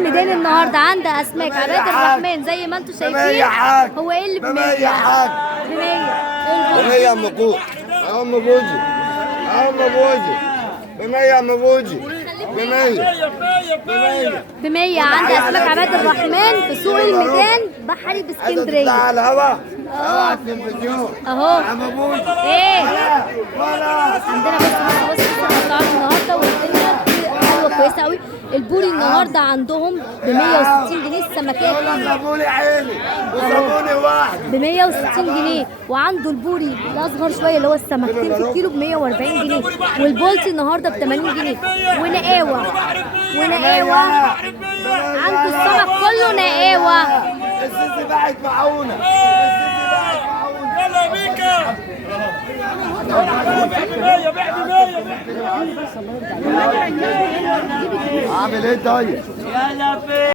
الميدان النهارده عند اسماك عباد الرحمن زي ما انتم شايفين. هو ايه اللي ب 100 يا حاج؟ ب 100 ب 100 يا ام جوزي. اهو ام جوزي، اهو ام جوزي ب 100 يا ام جوزي، ب 100 ب 100 عند اسماك عباد الرحمن في سوق الميدان بحري باسكندريه. تطلع على الهوا على التلفزيون اهو يا ام جوزي. ايه خلاص عندنا بص الاسعار النهارده والدنيا حلوه كويسه قوي. البوري النهارده عندهم ب 160 جنيه السمكيه صابوني عيني وصابوني واحد ب 160 جنيه، وعنده البوري الاصغر شويه اللي هو السمكتين في الكيلو ب 140 جنيه، والبولتي النهارده ب 80 جنيه. ونقاوه عنده السمك كله نقاوه. السيسي باعت معونه، السيسي باعت معونه. يلا بيكا عامل ايه طيب؟